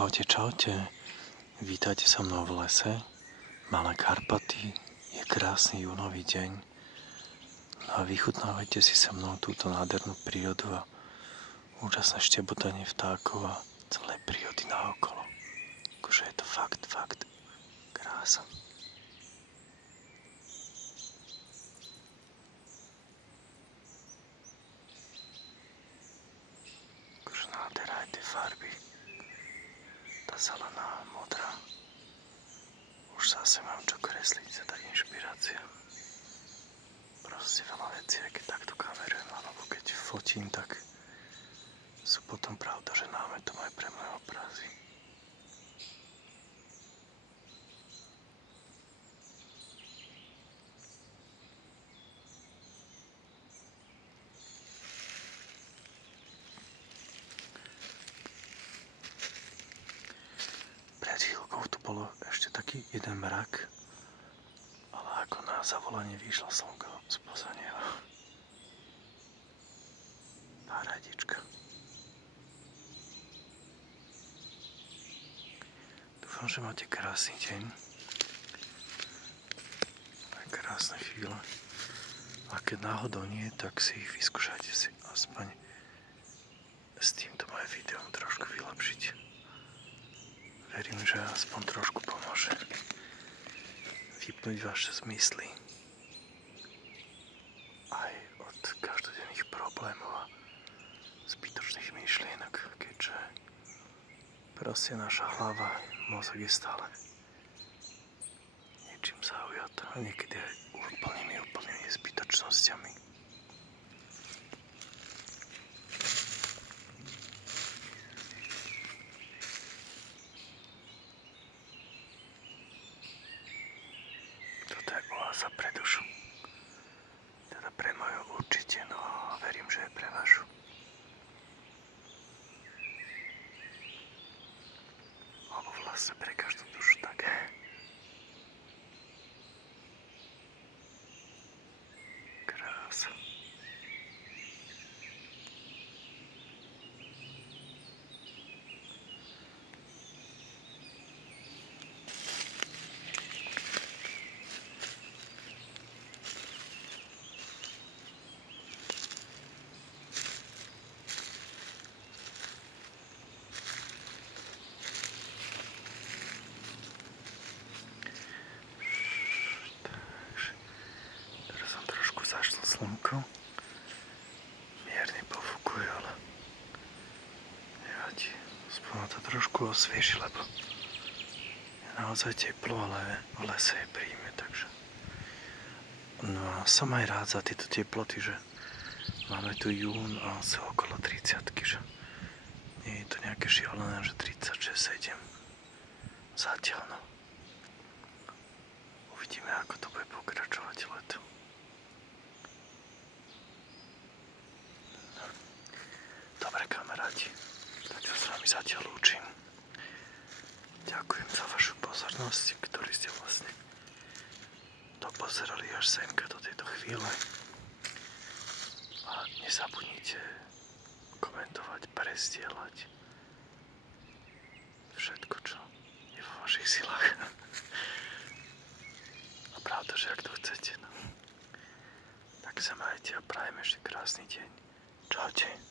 Čaute, čaute. Vítajte so mnou v lese. Malé Karpaty. Je krásny júnový deň. No a vychutnávajte si so mnou túto nádhernú prírodu a úžasné štebotanie vtákov a celé prírody naokolo. Akože je to fakt krása. Akože nádhera aj tie farby. Tá zelená, modrá. Už zase mám čo kresliť, sa tak inšpirácia. Proste veľa vecí, keď takto kamerujem, alebo keď fotím, tak sú potom pravda, že námetom aj pre moje obrazy. Pred chvíľkou tu bolo ešte taký jeden mrak, ale ako na zavolanie vyšla slnko spoza neho. Tá radička. Dúfam, že máte krásny deň. Aj krásne chvíle. A keď náhodou nie, tak si ich vyskúšajte si aspoň s týmto moje videom trošku vylepšiť. Verím, že aspoň trošku pomôže vypnúť vaše zmysly aj od každodenných problémov a zbytočných myšlienok, keďže proste naša hlava, mozog je stále niečím zaujatá a niekedy aj úplnými zbytočnosťami. Oáza pre dušu. Teda pre moju určite, no verím, že aj pre vašu. Alebo vlastne pre každú dušu také. Krása. Zašlo slnko, mierne pofúkuje, ale nevadí, aspoň to trošku osvieži, lebo je naozaj teplo, ale v lese je príjemné, takže no a som aj rád za tieto teploty, že máme tu jún a sú okolo 30-ky, že nie je to nejaké šialené, že 36-7 zatiaľ, no uvidíme, ako to bude pokračovať leto. Dobre kamaráti, tak sa s vami zatiaľ lúčim. Ďakujem za vašu pozornosť, ktorí ste vlastne dopozerali až semka do tejto chvíle. A nezabudnite komentovať, prestieľať všetko, čo je vo vašich silách. A pravda, že ak to chcete, no, tak sa majte a prajem ešte krásny deň. Čaute.